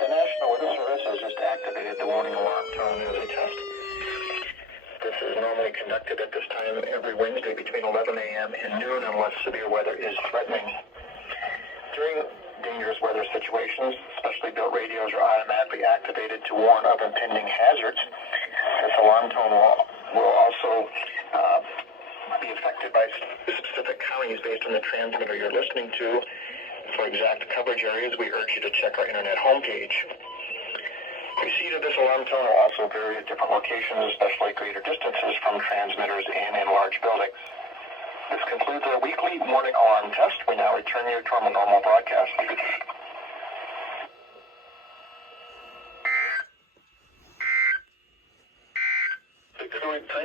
The National Weather Service has just activated the warning alarm tone as a test. This is normally conducted at this time every Wednesday between 11 a.m. and noon unless severe weather is threatening. During dangerous weather situations, specially built radios are automatically activated to warn of impending hazards. This alarm tone will also be affected by specific counties based on the transmitter you're listening to. For exact coverage areas, we urge you to check our internet homepage. Receipt of this alarm tone will also vary at different locations, especially greater distances from transmitters and in large buildings. This concludes our weekly morning alarm test. We now return you to our normal broadcast. The current time